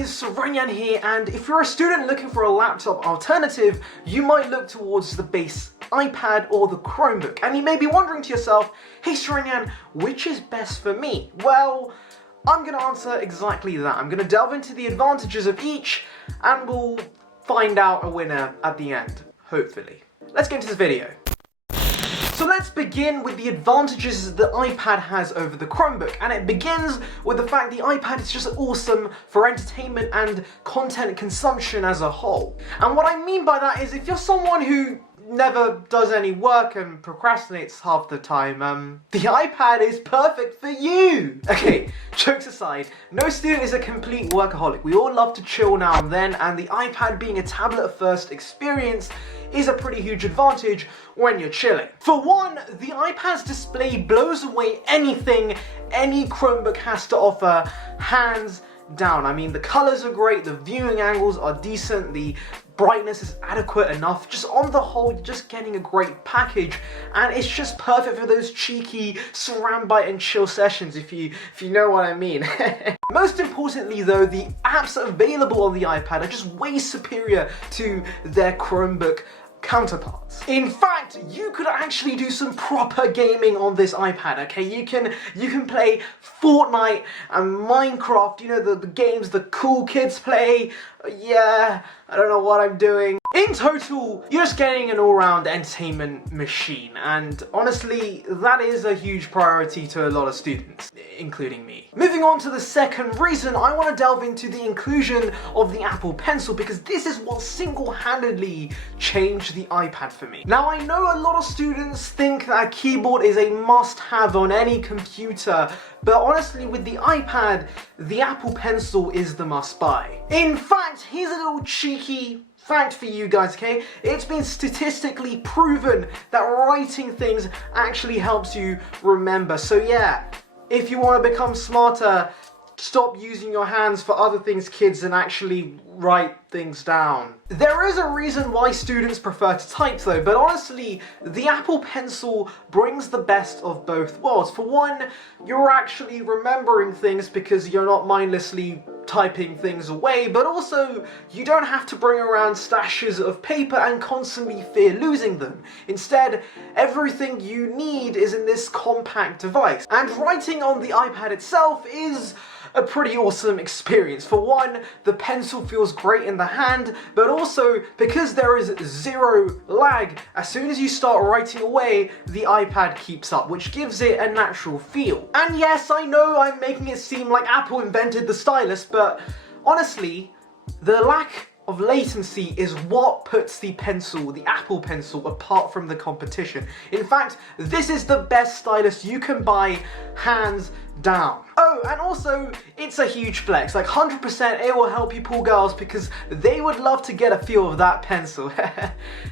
guys, Renyan here, and if you're a student looking for a laptop alternative, you might look towards the base iPad or the Chromebook. And you may be wondering to yourself, hey Renyan, which is best for me? Well, I'm going to answer exactly that. I'm going to delve into the advantages of each, and we'll find out a winner at the end, hopefully. Let's get into this video. So let's begin with the advantages the iPad has over the Chromebook, and it begins with the fact the iPad is just awesome for entertainment and content consumption as a whole. And what I mean by that is if you're someone who never does any work and procrastinates half the time, the iPad is perfect for you! Okay, jokes aside, no student is a complete workaholic. We all love to chill now and then, and the iPad being a tablet-first experience is a pretty huge advantage when you're chilling. For one, the iPad's display blows away anything any Chromebook has to offer, hands down. I mean, the colors are great, the viewing angles are decent, the brightness is adequate enough. Just on the whole, you're just getting a great package, and it's just perfect for those cheeky surround bite and chill sessions, if you know what I mean. Most importantly though, the apps available on the iPad are just way superior to their Chromebook counterparts. In fact, you could actually do some proper gaming on this iPad, okay? You can play Fortnite and Minecraft, you know, the games the cool kids play. Yeah, I don't know what I'm doing. In total, you're just getting an all-round entertainment machine, and honestly, that is a huge priority to a lot of students, including me. Moving on to the second reason, I want to delve into the inclusion of the Apple Pencil, because this is what single-handedly changed the iPad for me. Now, I know a lot of students think that a keyboard is a must-have on any computer, but honestly, with the iPad, the Apple Pencil is the must-buy. In fact, here's a little cheeky fact for you guys, okay? It's been statistically proven that writing things actually helps you remember. So yeah, if you want to become smarter, stop using your hands for other things, kids, and actually write things down. There is a reason why students prefer to type though, but honestly, the Apple Pencil brings the best of both worlds. For one, you're actually remembering things because you're not mindlessly typing things away, but also you don't have to bring around stashes of paper and constantly fear losing them. Instead, everything you need is in this compact device. And writing on the iPad itself is a pretty awesome experience. For one, the pencil feels great in the hand, but also because there is zero lag, as soon as you start writing away, the iPad keeps up, which gives it a natural feel. And yes, I know I'm making it seem like Apple invented the stylus, but honestly, the lack of latency is what puts the pencil, the Apple Pencil, apart from the competition. In fact, this is the best stylus you can buy, hands down. Oh, and also, it's a huge flex. Like 100% it will help you pull girls because they would love to get a feel of that pencil.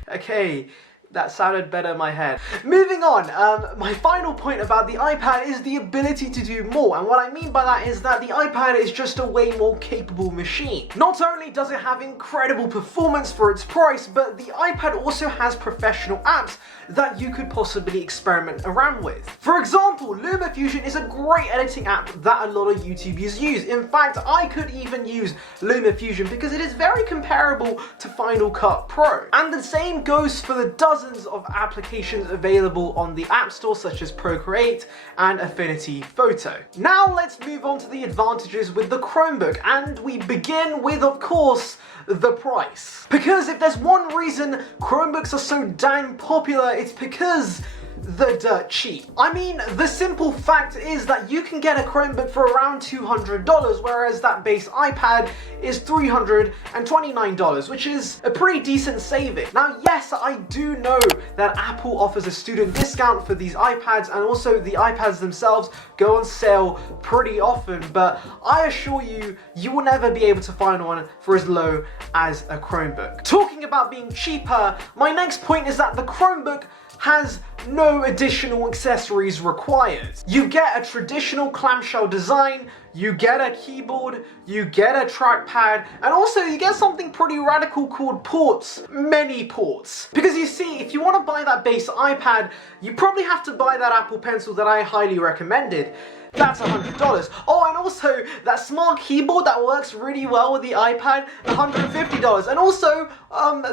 Okay, that sounded better in my head. Moving on, my final point about the iPad is the ability to do more, and what I mean by that is that the iPad is just a way more capable machine. Not only does it have incredible performance for its price, but the iPad also has professional apps that you could possibly experiment around with. For example, LumaFusion is a great editing app that a lot of YouTubers use. In fact, I could even use LumaFusion because it is very comparable to Final Cut Pro. And the same goes for the dozens of applications available on the App Store, such as Procreate and Affinity Photo. Now let's move on to the advantages with the Chromebook, and we begin with, of course, the price. Because if there's one reason Chromebooks are so dang popular, it's because they're dirt cheap. I mean, the simple fact is that you can get a Chromebook for around $200, whereas that base iPad is $329, which is a pretty decent saving. Now, yes, I do know that Apple offers a student discount for these iPads, and also the iPads themselves go on sale pretty often, but I assure you, you will never be able to find one for as low as a Chromebook. Talking about being cheaper, my next point is that the Chromebook has no additional accessories required. You get a traditional clamshell design, you get a keyboard, you get a trackpad, and also you get something pretty radical called ports. Many ports. Because you see, if you want to buy that base iPad, you probably have to buy that Apple Pencil that I highly recommended. That's $100. Oh, and also that smart keyboard that works really well with the iPad, $150. And also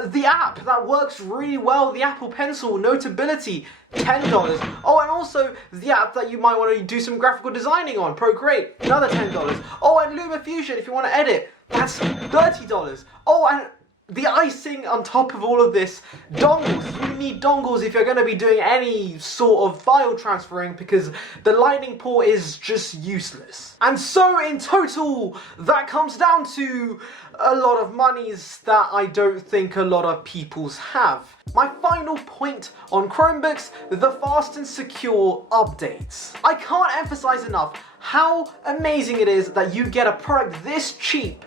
the app that works really well with the Apple Pencil, Notability, $10. Oh, and also the app that you might want to do some graphical designing on, Procreate, another $10. Oh, and LumaFusion if you want to edit, that's $30. Oh, and the icing on top of all of this, dongles. You need dongles if you're going to be doing any sort of file transferring because the lightning port is just useless. And so in total, that comes down to a lot of monies that I don't think a lot of people's have. My final point on Chromebooks, the fast and secure updates. I can't emphasize enough how amazing it is that you get a product this cheap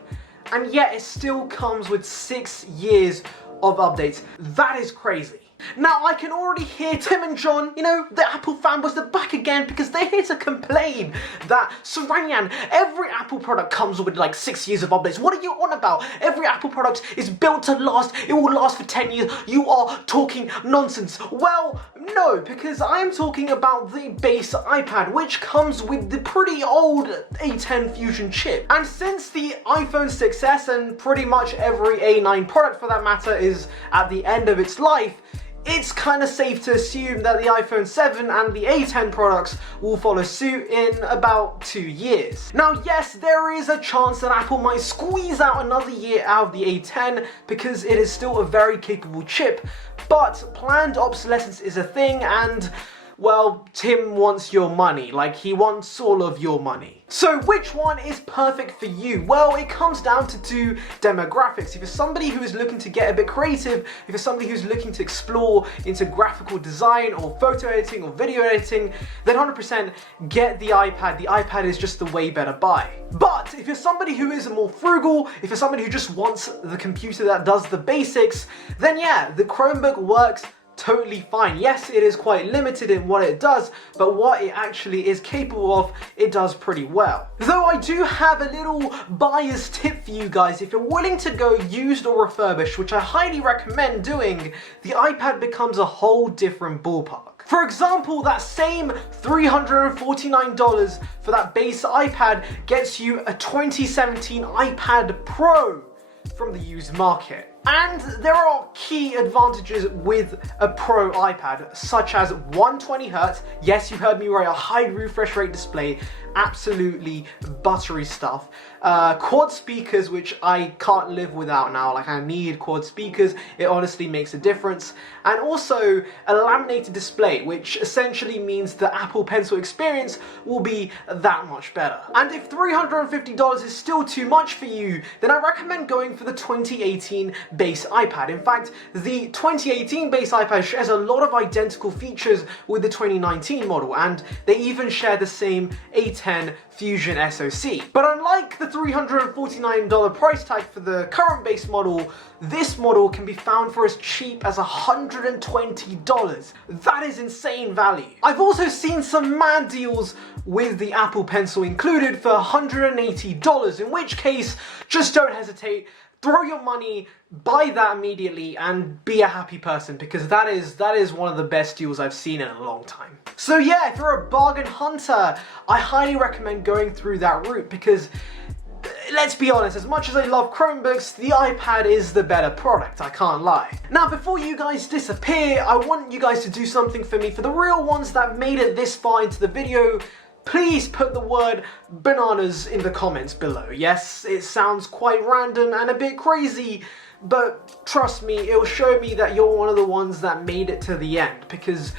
and yet it still comes with 6 years of updates. That is crazy. Now I can already hear Tim and John, you know, the Apple fanboys, they're back again because they're here to complain that Saranyan, every Apple product comes with like 6 years of updates. What are you on about? Every Apple product is built to last, it will last for 10 years. You are talking nonsense. Well, no, because I am talking about the base iPad, which comes with the pretty old A10 Fusion chip. And since the iPhone 6s and pretty much every A9 product for that matter is at the end of its life, it's kind of safe to assume that the iPhone 7 and the A10 products will follow suit in about 2 years. Now yes, there is a chance that Apple might squeeze out another year out of the A10 because it is still a very capable chip, but planned obsolescence is a thing and, well, Tim wants your money, like he wants all of your money. So which one is perfect for you? Well, it comes down to 2 demographics. If you're somebody who is looking to get a bit creative, if you're somebody who's looking to explore into graphical design or photo editing or video editing, then 100% get the iPad. The iPad is just the way better buy. But if you're somebody who is more frugal, if you're somebody who just wants the computer that does the basics, then yeah, the Chromebook works totally fine. Yes, it is quite limited in what it does, but what it actually is capable of, it does pretty well. Though I do have a little buyer's tip for you guys. If you're willing to go used or refurbished, which I highly recommend doing, the iPad becomes a whole different ballpark. For example, that same $349 for that base iPad gets you a 2017 iPad Pro from the used market. And there are key advantages with a Pro iPad, such as 120Hz, yes, you heard me right, a high refresh rate display, absolutely buttery stuff. Quad speakers, which I can't live without now, like I need quad speakers, it honestly makes a difference. And also a laminated display, which essentially means the Apple Pencil experience will be that much better. And if $350 is still too much for you, then I recommend going for the 2018 base iPad. In fact, the 2018 base iPad shares a lot of identical features with the 2019 model, and they even share the same A10 Fusion SoC. But unlike the $349 price tag for the current base model, this model can be found for as cheap as $120. That is insane value. I've also seen some mad deals with the Apple Pencil included for $180, in which case, just don't hesitate. Throw your money, buy that immediately, and be a happy person, because that is one of the best deals I've seen in a long time. So yeah, if you're a bargain hunter, I highly recommend going through that route, because let's be honest, as much as I love Chromebooks, the iPad is the better product, I can't lie. Now, before you guys disappear, I want you guys to do something for me. For the real ones that made it this far into the video, please put the word bananas in the comments below. Yes, it sounds quite random and a bit crazy, but trust me, it'll show me that you're one of the ones that made it to the end, because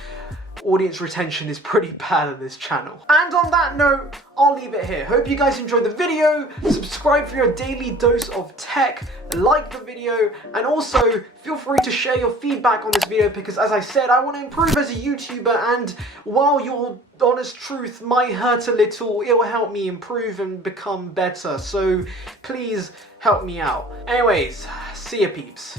audience retention is pretty bad on this channel. And on that note, I'll leave it here. Hope you guys enjoyed the video. Subscribe for your daily dose of tech, like the video, and also feel free to share your feedback on this video, because as I said, I want to improve as a YouTuber, and while your honest truth might hurt a little, it will help me improve and become better, so please help me out. Anyways, see ya peeps.